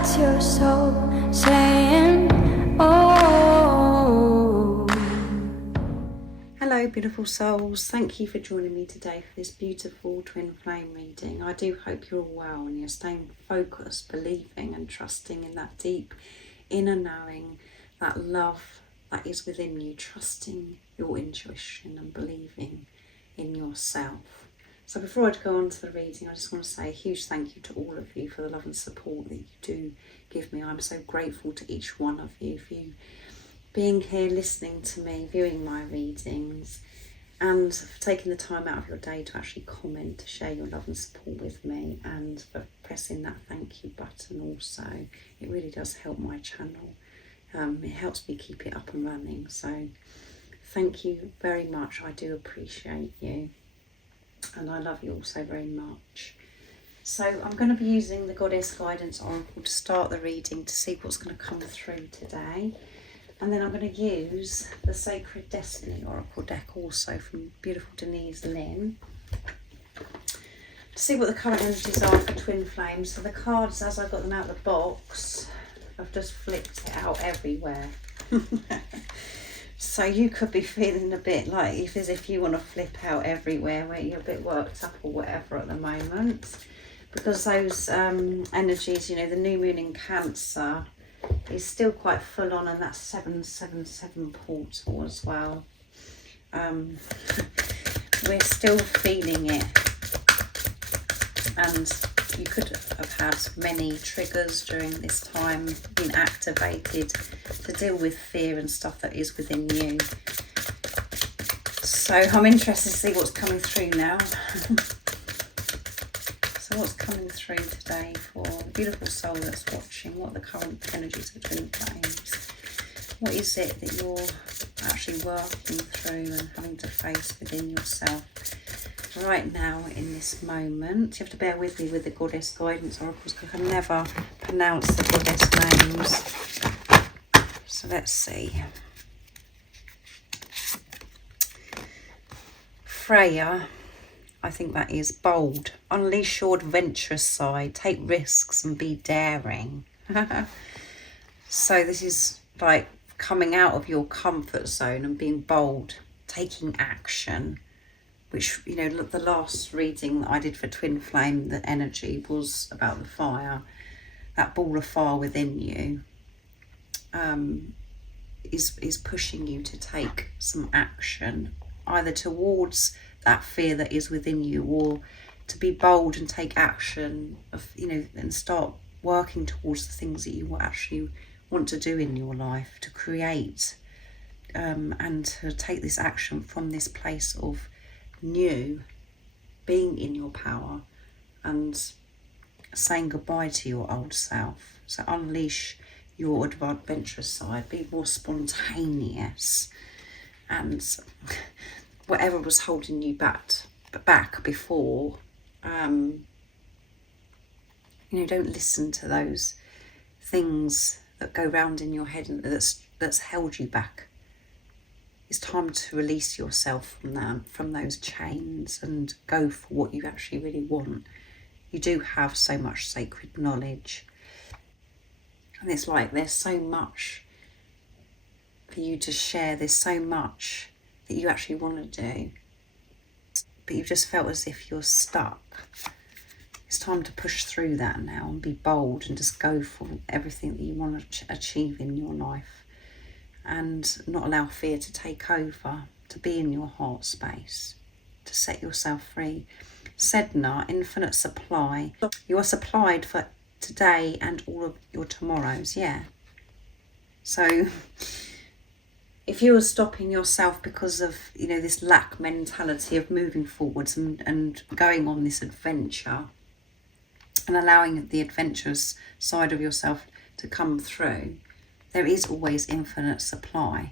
That's your soul saying, oh. Hello beautiful souls, thank you for joining me today for this beautiful twin flame reading. I do hope you're all well and you're staying focused, believing and trusting in that deep inner knowing, that love that is within you, trusting your intuition and believing in yourself. So before I go on to the reading, I just want to say a huge thank you to all of you for the love and support that you do give me. I'm so grateful to each one of you for you being here, listening to me, viewing my readings, and for taking the time out of your day to actually comment, to share your love and support with me, and for pressing that thank you button also. It really does help my channel. It helps me keep it up and running. So thank you very much. I do appreciate you. And I love you all so very much. So I'm going to be using the Goddess Guidance Oracle to start the reading to see what's going to come through today. And then I'm going to use the Sacred Destiny Oracle deck also from beautiful Denise Lynn to see what the current energies are for twin flames. So the cards, as I got them out of the box, I've just flipped it out everywhere. So you could be feeling a bit like as if you want to flip out everywhere, where you're a bit worked up or whatever at the moment, because those energies, you know, the new moon in Cancer is still quite full on, and that's 777 portal as well. We're still feeling it, and you could have had many triggers during this time being activated to deal with fear and stuff that is within you. So I'm interested to see what's coming through now. So what's coming through today for the beautiful soul that's watching? What are the current energies of twin flames? What is it that you're actually working through and having to face within yourself right now in this moment? You have to bear with me with the Goddess Guidance Oracles because I can never pronounce the goddess names. So let's see. Freya, I think that is bold. Unleash your adventurous side. Take risks and be daring. So this is like coming out of your comfort zone and being bold, taking action. Which, you know, look, the last reading that I did for twin flame, the energy was about the fire. That ball of fire within you is pushing you to take some action, either towards that fear that is within you, or to be bold and take action of, you know, and start working towards the things that you actually want to do in your life, to create and to take this action from this place of new, being in your power and saying goodbye to your old self. So unleash your adventurous side, be more spontaneous, and whatever was holding you back before, you know, don't listen to those things that go round in your head and that's held you back. It's time to release yourself from those chains and go for what you actually really want. You do have so much sacred knowledge. And it's like there's so much for you to share. There's so much that you actually want to do. But you've just felt as if you're stuck. It's time to push through that now and be bold and just go for everything that you want to achieve in your life. And not allow fear to take over, to be in your heart space, to set yourself free. Sedna, infinite supply. You are supplied for today and all of your tomorrows, yeah. So if you were stopping yourself because of, you know, this lack mentality of moving forwards and going on this adventure and allowing the adventurous side of yourself to come through, there is always infinite supply.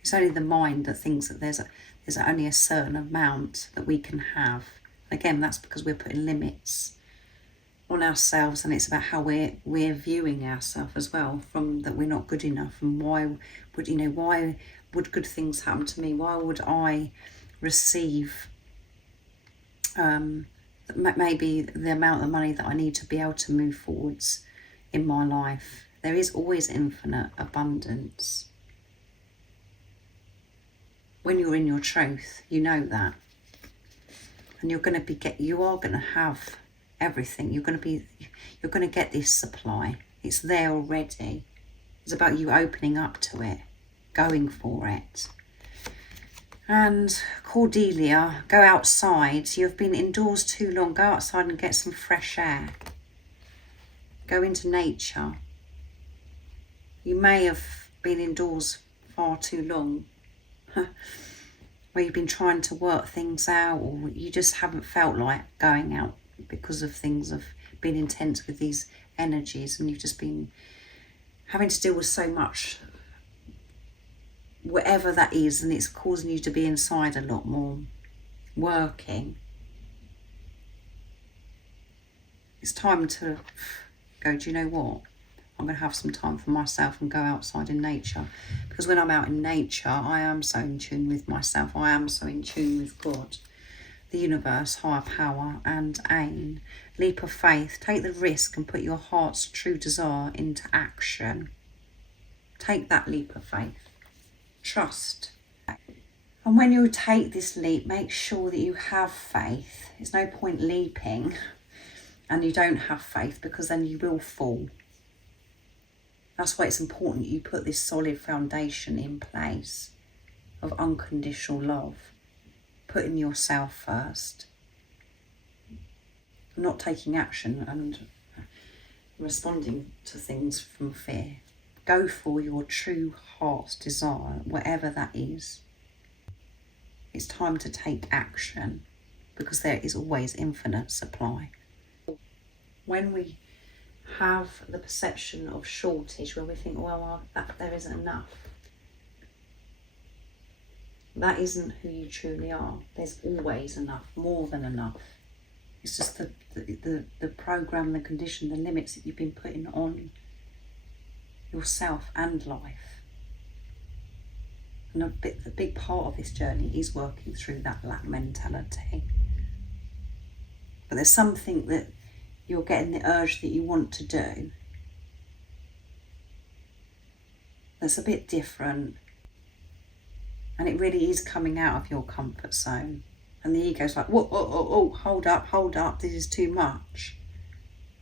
It's only the mind that thinks that there's only a certain amount that we can have. Again, that's because we're putting limits on ourselves, and it's about how we're viewing ourselves as well, from that we're not good enough, and why would good things happen to me? Why would I receive maybe the amount of money that I need to be able to move forwards in my life. There is always infinite abundance. When you're in your truth, you know that. And you are going to have everything. You're going to get this supply. It's there already. It's about you opening up to it, going for it. And Cordelia, go outside. You've been indoors too long. Go outside and get some fresh air. Go into nature. You may have been indoors far too long, where you've been trying to work things out, or you just haven't felt like going out because of things have been intense with these energies, and you've just been having to deal with so much, whatever that is, and it's causing you to be inside a lot more, working. It's time to go, do you know what? I'm going to have some time for myself and go outside in nature. Because when I'm out in nature, I am so in tune with myself. I am so in tune with God, the universe, higher power, and aim. Leap of faith. Take the risk and put your heart's true desire into action. Take that leap of faith. Trust. And when you take this leap, make sure that you have faith. There's no point leaping and you don't have faith, because then you will fall. That's why it's important you put this solid foundation in place of unconditional love, putting yourself first, not taking action and responding to things from fear. Go for your true heart's desire, whatever that is. It's time to take action, because there is always infinite supply. When we have the perception of shortage, where we think, well, there isn't enough, that isn't who you truly are. There's always enough, more than enough. It's just the program, the condition, the limits that you've been putting on yourself and life. And a big part of this journey is working through that lack mentality. But there's something that you're getting the urge that you want to do that's a bit different, and it really is coming out of your comfort zone, and the ego's like, whoa, hold up, this is too much,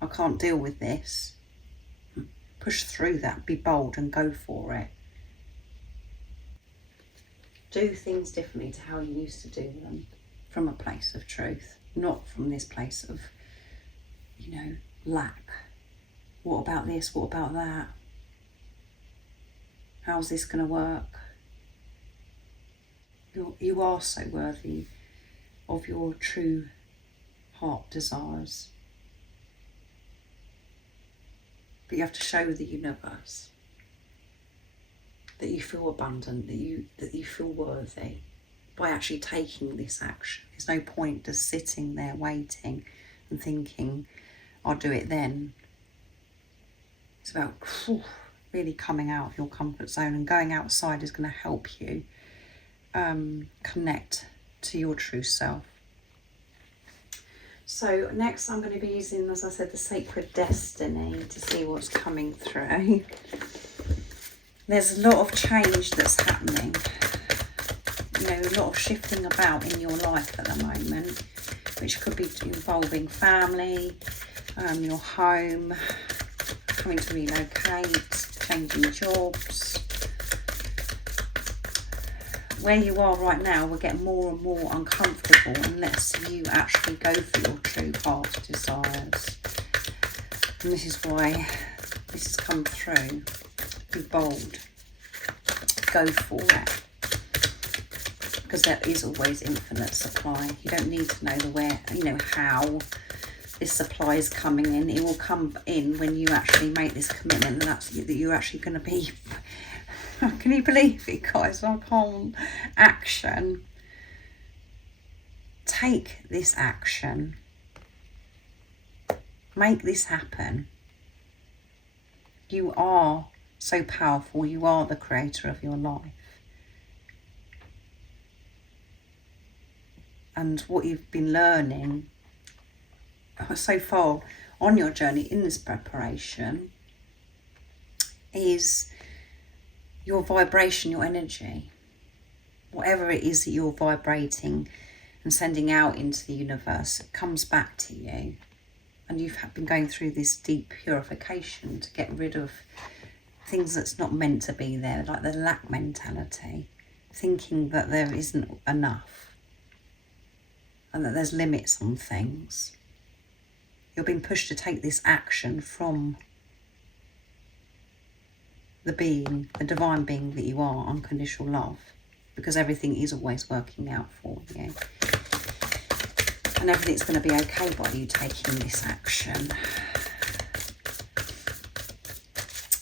I can't deal with this. Push through that, be bold and go for it. Do things differently to how you used to do them, from a place of truth, not from this place of lack. What about this? What about that? How's this going to work? You are so worthy of your true heart desires. But you have to show the universe that you feel abundant, that you feel worthy, by actually taking this action. There's no point just sitting there waiting and thinking, I'll do it then. It's about really coming out of your comfort zone, and going outside is going to help you connect to your true self. So next I'm going to be using, as I said, the sacred destiny to see what's coming through. There's a lot of change that's happening. A lot of shifting about in your life at the moment, which could be involving family, your home, having to relocate, changing jobs. Where you are right now will get more and more uncomfortable unless you actually go for your true heart desires. And this is why this has come through. Be bold. Go for it. Because there is always infinite supply. You don't need to know how this supply is coming in. It will come in when you actually make this commitment, and that you're actually going to be, can you believe it, guys? I can't. Action. Take this action. Make this happen. You are so powerful. You are the creator of your life. And what you've been learning so far on your journey in this preparation is your vibration, your energy. Whatever it is that you're vibrating and sending out into the universe, it comes back to you. And you've been going through this deep purification to get rid of things that's not meant to be there, like the lack mentality, thinking that there isn't enough and that there's limits on things. You're being pushed to take this action from the being, the divine being that you are, unconditional love, because everything is always working out for you. And everything's going to be okay by you taking this action.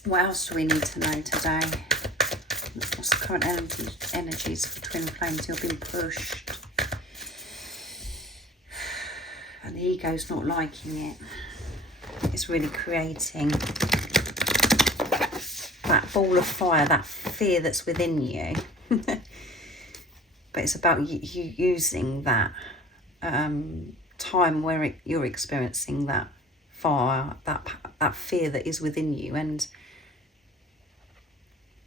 What else do we need to know today? What's the current energies for twin flames? You're being pushed. And the ego's not liking it. It's really creating that ball of fire, that fear that's within you. But it's about you using that time where you're experiencing that fire, that fear that is within you, and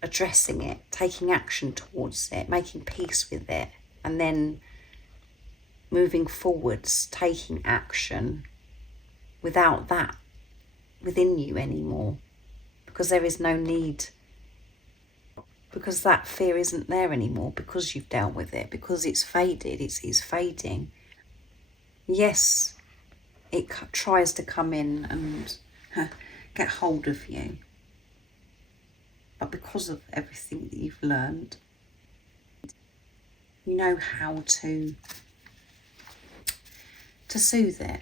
addressing it, taking action towards it, making peace with it, and then moving forwards, taking action without that within you anymore, because there is no need, because that fear isn't there anymore, because you've dealt with it, because it's faded, it's fading. Yes, it tries to come in and get hold of you, but because of everything that you've learned, you know how to soothe it,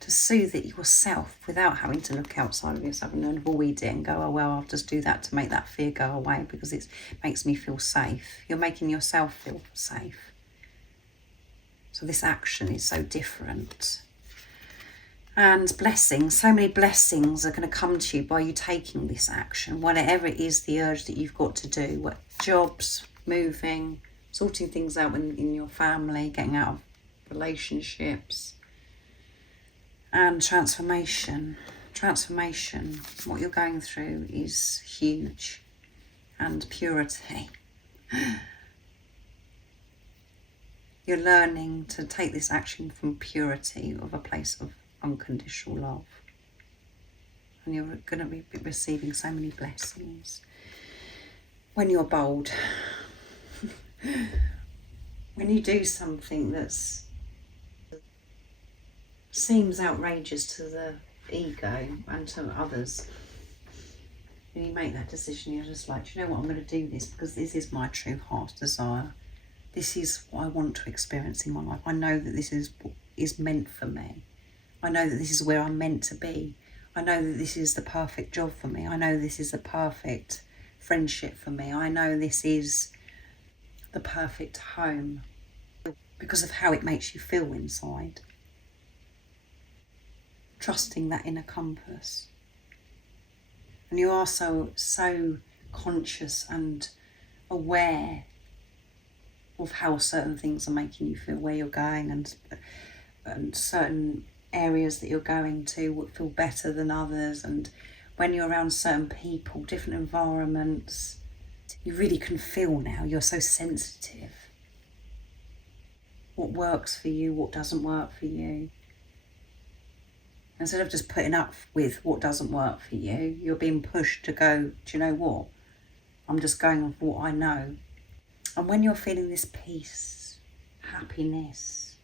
to soothe it yourself without having to look outside of yourself and avoid it and go, oh well, I'll just do that to make that fear go away because it makes me feel safe. You're making yourself feel safe. So this action is so different. And blessings, so many blessings are going to come to you by you taking this action, whatever it is, the urge that you've got to do, what jobs, moving, sorting things out in your family, getting out of relationships, and transformation. Transformation, what you're going through is huge. And purity. You're learning to take this action from purity, of a place of unconditional love. And you're going to be receiving so many blessings. When you're bold, when you do something that's seems outrageous to the ego and to others, when you make that decision, you're just like, do you know what, I'm going to do this because this is my true heart's desire. This is what I want to experience in my life. I know that this is meant for me. I know that this is where I'm meant to be. I know that this is the perfect job for me. I know this is the perfect friendship for me. I know this is the perfect home because of how it makes you feel inside. Trusting that inner compass. And you are so conscious and aware of how certain things are making you feel, where you're going, and certain areas that you're going to would feel better than others. And when you're around certain people, different environments, you really can feel now. You're so sensitive. What works for you, what doesn't work for you. Instead of just putting up with what doesn't work for you, you're being pushed to go, do you know what? I'm just going with what I know. And when you're feeling this peace, happiness,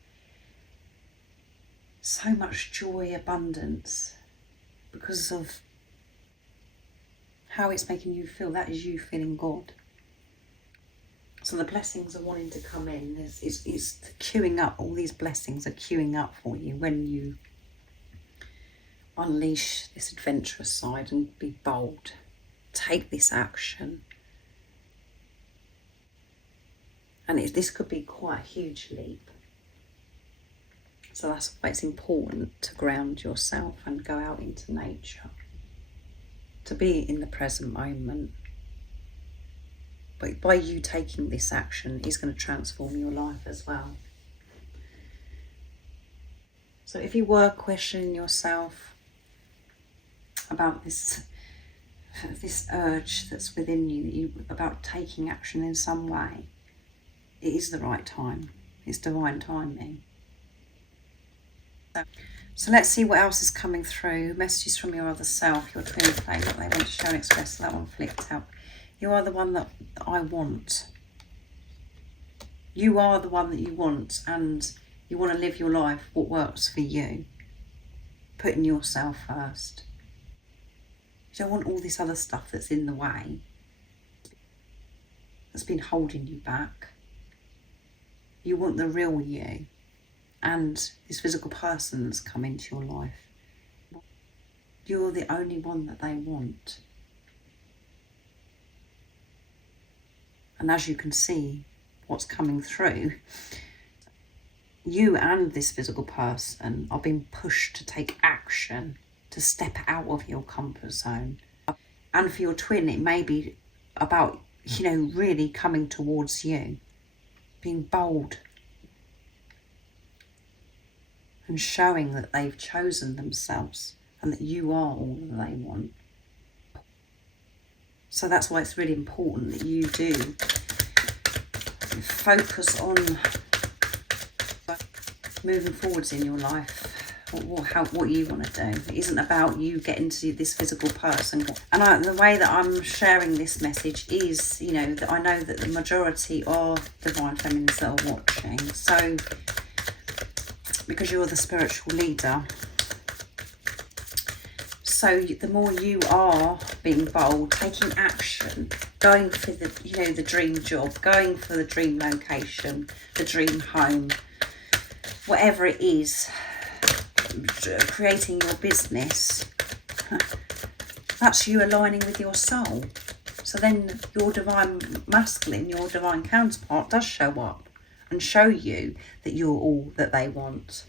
so much joy, abundance, because of how it's making you feel, that is you feeling God. So the blessings are wanting to come in. It's queuing up, all these blessings are queuing up for you when you unleash this adventurous side and be bold. Take this action. And this could be quite a huge leap. So that's why it's important to ground yourself and go out into nature. To be in the present moment. But by you taking this action, it's going to transform your life as well. So if you were questioning yourself about this this urge that's within you, about taking action in some way, it is the right time. It's divine timing. So let's see what else is coming through. Messages from your other self, your twin flame, what they want to show and express. So that one flicked out. You are the one that I want. You are the one that you want, and you want to live your life what works for you. Putting yourself first. You don't want all this other stuff that's in the way, that's been holding you back. You want the real you. And this physical person that's come into your life, you're the only one that they want. And as you can see what's coming through, you and this physical person are being pushed to take action, to step out of your comfort zone. And for your twin, it may be about, really coming towards you, being bold, and showing that they've chosen themselves and that you are all that they want. So that's why it's really important that you do focus on moving forwards in your life, what you want to do. It isn't about you getting to this physical person. And the way that I'm sharing this message is, that I know that the majority are divine feminines that are watching. So because you're the spiritual leader. So the more you are being bold, taking action, going for the dream job, going for the dream location, the dream home, whatever it is, creating your business, that's you aligning with your soul. So then your divine masculine, your divine counterpart does show up and show you that you're all that they want.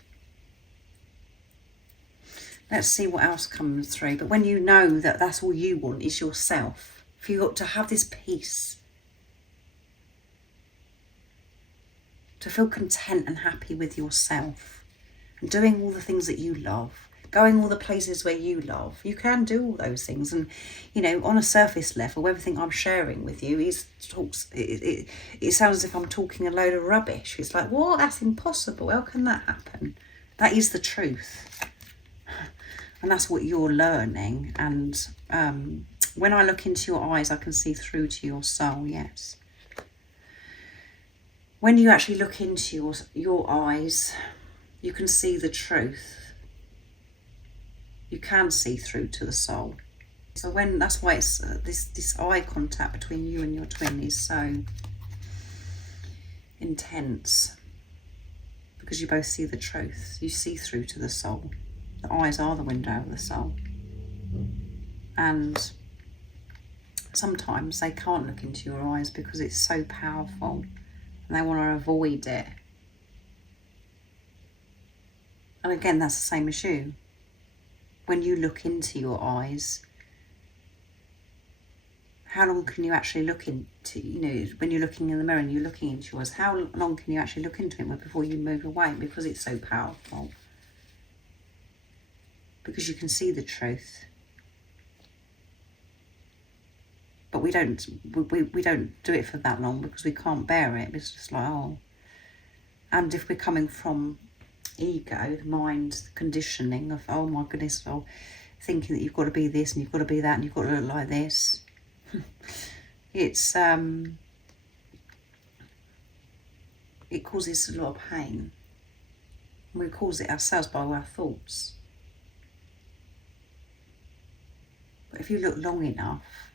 Let's see what else comes through. But when you know that that's all you want is yourself, for you to have this peace, to feel content and happy with yourself, and doing all the things that you love, going all the places where you love, you can do all those things. And on a surface level, everything I'm sharing with you it sounds as if I'm talking a load of rubbish. It's like, what? That's impossible. How can that happen? That is the truth. And that's what you're learning. And when I look into your eyes, I can see through to your soul, yes. When you actually look into your eyes, you can see the truth. You can see through to the soul. So that's why it's this eye contact between you and your twin is so intense, because you both see the truth. You see through to the soul. The eyes are the window of the soul. And sometimes they can't look into your eyes because it's so powerful and they want to avoid it. And again, that's the same as you. When you look into your eyes, how long can you actually look into, when you're looking in the mirror and you're looking into yours, how long can you actually look into it before you move away? Because it's so powerful. Because you can see the truth. But we don't do it for that long because we can't bear it. It's just like, oh. And if we're coming from ego, the mind, the conditioning of, oh my goodness, oh, thinking that you've got to be this and you've got to be that and you've got to look like this. It causes a lot of pain. We cause it ourselves by our thoughts. But if you look long enough,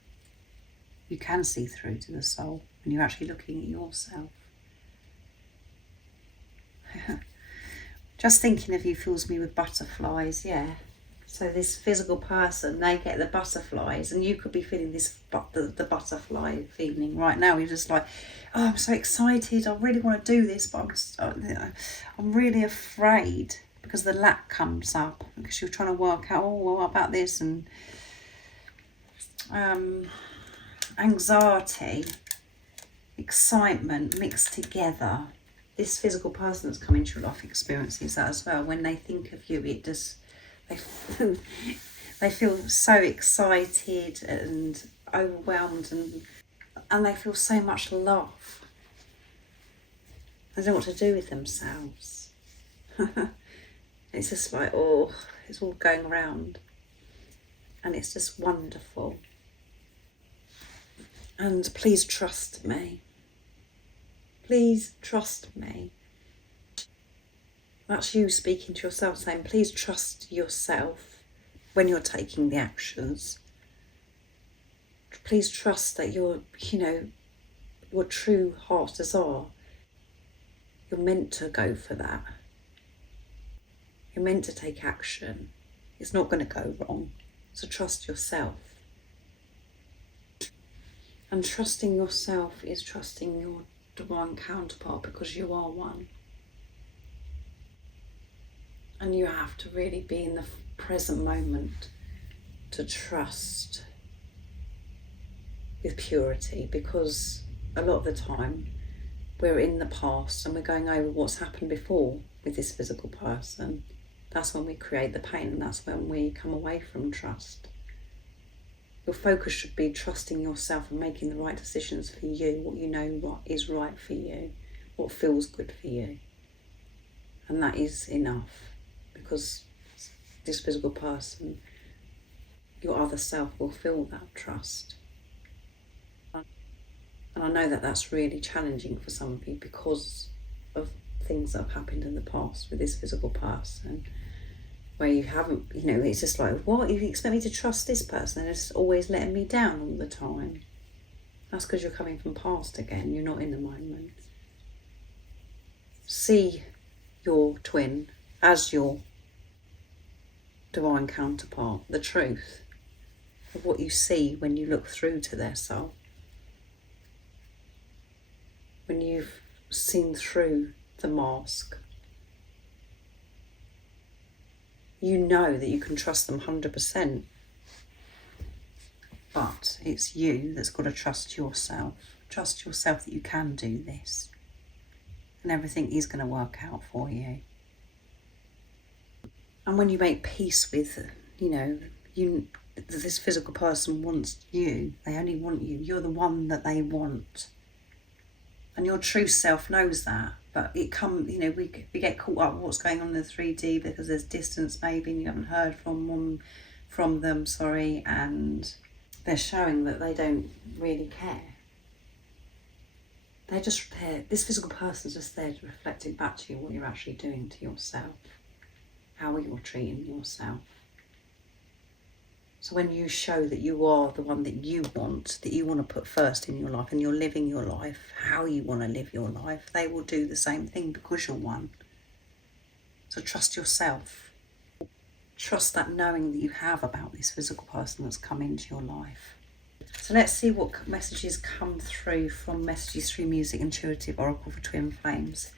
you can see through to the soul when you're actually looking at yourself. Just thinking of you fills me with butterflies, yeah. So this physical person, they get the butterflies, and you could be feeling the butterfly feeling right now. You're just like, oh, I'm so excited. I really want to do this, but I'm really afraid because the lack comes up because you're trying to work out, oh, what about this, and anxiety, excitement mixed together. This physical person that's come into your life experiences that as well. When they think of you, it does. they feel so excited and overwhelmed, and they feel so much love. They don't know what to do with themselves. It's just like, oh, it's all going around. And it's just wonderful. And please trust me. Please trust me. That's you speaking to yourself, saying, please trust yourself when you're taking the actions. Please trust that your true heart desire, you're meant to go for that. You're meant to take action. It's not going to go wrong. So trust yourself. And trusting yourself is trusting your divine counterpart, because you are one. And you have to really be in the present moment to trust with purity, because a lot of the time we're in the past and we're going over what's happened before with this physical person. That's when we create the pain, and that's when we come away from trust. Your focus should be trusting yourself and making the right decisions for you, what you know what is right for you, what feels good for you. And that is enough, because this physical person, your other self, will feel that trust. And I know that that's really challenging for some of you because of things that have happened in the past with this physical person, where you haven't, it's just like, what? You expect me to trust this person and it's always letting me down all the time? That's because you're coming from past again. You're not in the moment. See your twin as your divine counterpart, the truth of what you see when you look through to their soul. When you've seen through the mask, you know that you can trust them 100%. But it's you that's got to trust yourself. Trust yourself that you can do this. And everything is going to work out for you. And when you make peace with, this physical person wants you. They only want you. You're the one that they want. And your true self knows that. But it we get caught up with what's going on in the 3D because there's distance maybe and you haven't heard from them, and they're showing that they don't really care. They're just there. This physical person's just there to reflect it back to you, what you're actually doing to yourself, how you're treating yourself. So when you show that you are the one that you want to put first in your life, and you're living your life how you want to live your life, they will do the same thing because you're one. So trust yourself. Trust that knowing that you have about this physical person that's come into your life. So let's see what messages come through from Messages Through Music Intuitive Oracle for Twin Flames.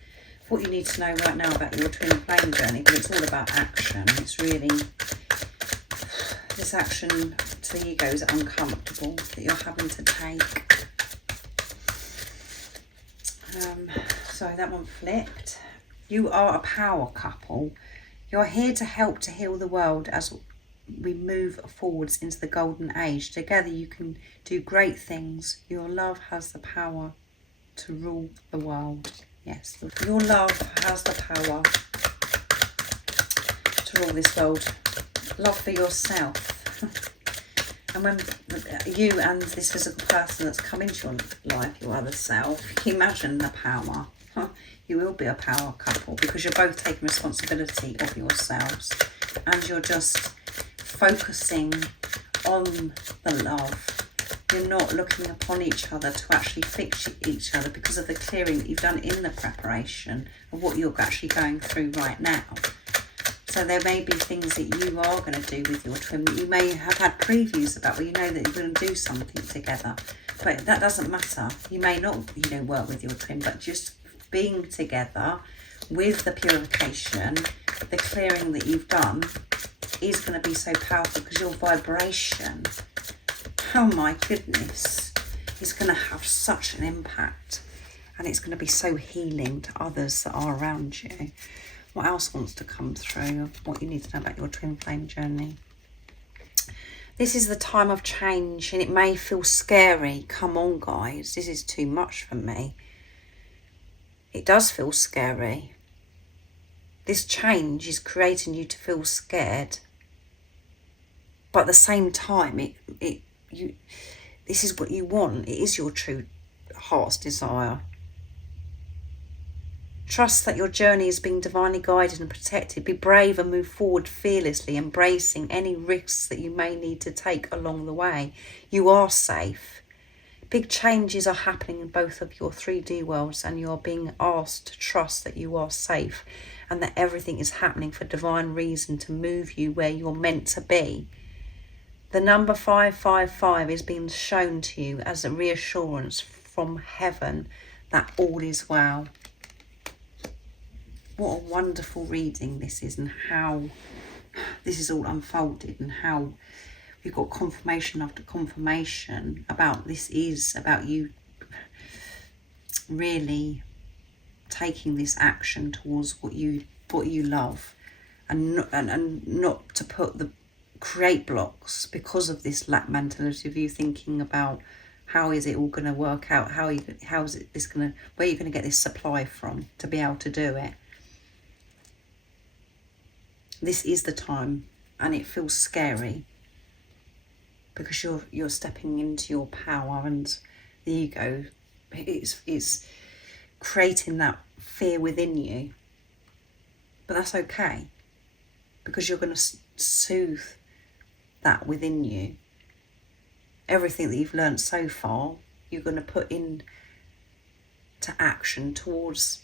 What you need to know right now about your twin flame journey, but it's all about action. It's really... this action to the ego is uncomfortable that you're having to take. So that one flipped. You are a power couple. You're here to help to heal the world as we move forwards into the golden age. Together you can do great things. Your love has the power to rule the world. Yes, your love has the power to rule this world. Love for yourself. And when you and this physical person that's come into your life, your other self, imagine the power. You will be a power couple because you're both taking responsibility of yourselves and you're just focusing on the love. You're not looking upon each other to actually fix each other because of the clearing that you've done in the preparation of what you're actually going through right now. So there may be things that you are going to do with your twin that you may have had previews about where you know that you're going to do something together. But that doesn't matter. You may not, work with your twin, but just being together with the purification, the clearing that you've done is going to be so powerful because your vibration, oh my goodness, is going to have such an impact. And it's going to be so healing to others that are around you. What else wants to come through of what you need to know about your twin flame journey? This is the time of change, and it may feel scary. Come on, guys, this is too much for me. It does feel scary. This change is creating you to feel scared. But at the same time, this is what you want. It is your true heart's desire. Trust that your journey is being divinely guided and protected. Be brave and move forward fearlessly, embracing any risks that you may need to take along the way. You are safe. Big changes are happening in both of your 3D worlds, and you are being asked to trust that you are safe and that everything is happening for divine reason to move you where you're meant to be. The number 555 is being shown to you as a reassurance from heaven that all is well. What a wonderful reading this is, and how this is all unfolded, and how we've got confirmation after confirmation about this is about you really taking this action towards what you love, and not to create blocks because of this lack mentality of you thinking about how is it all going to work out, where are you going to get this supply from to be able to do it. This is the time, and it feels scary because you're stepping into your power, and the ego is creating that fear within you. But that's okay, because you're going to soothe that within you. Everything that you've learned so far, you're going to put into action towards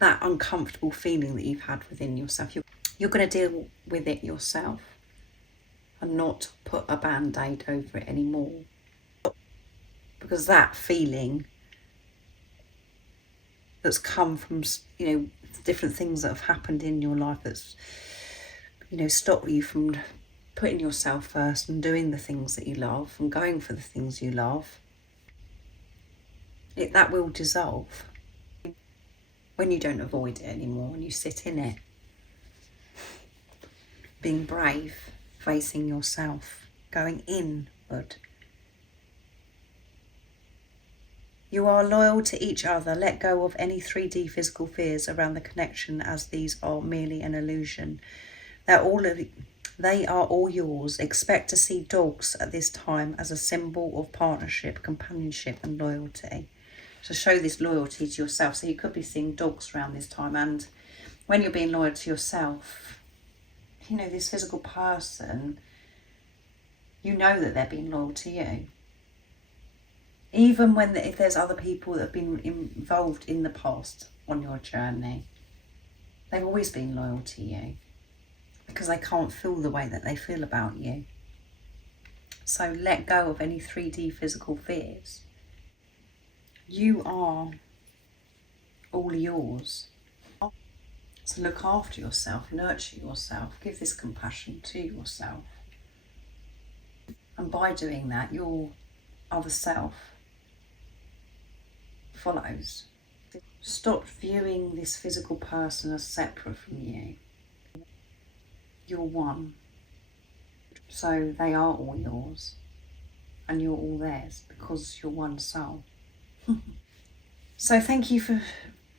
that uncomfortable feeling that you've had within yourself. You're going to deal with it yourself and not put a band-aid over it anymore. Because that feeling that's come from, different things that have happened in your life that's, stopped you from putting yourself first and doing the things that you love and going for the things you love, that will dissolve when you don't avoid it anymore, when you sit in it. Being brave, facing yourself, going inward. You are loyal to each other. Let go of any 3D physical fears around the connection, as these are merely an illusion. They are all yours. Expect to see dogs at this time as a symbol of partnership, companionship and loyalty. To show this loyalty to yourself. So you could be seeing dogs around this time, and when you're being loyal to yourself, this physical person, that they're being loyal to you. Even if there's other people that have been involved in the past on your journey, they've always been loyal to you because they can't feel the way that they feel about you. So let go of any 3D physical fears. You are all yours. So look after yourself, nurture yourself, give this compassion to yourself. And by doing that, your other self follows. Stop viewing this physical person as separate from you. You're one. So they are all yours, and you're all theirs because you're one soul. So thank you for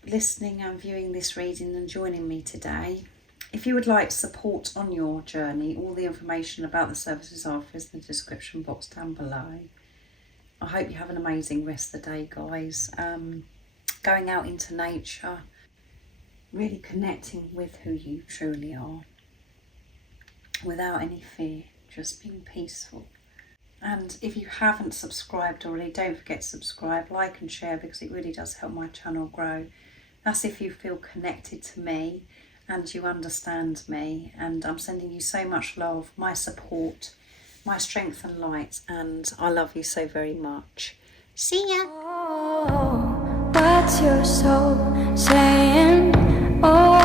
listening and viewing this reading and joining me today. If you would like support on your journey, all the information about the services offered is in the description box down below. I hope you have an amazing rest of the day, guys. Going out into nature, really connecting with who you truly are without any fear, just being peaceful. And if you haven't subscribed already, don't forget to subscribe, like and share, because it really does help my channel grow. That's if you feel connected to me and you understand me, and I'm sending you so much love, my support, my strength and light, and I love you so very much. See ya! Oh, what's your soul saying? Oh.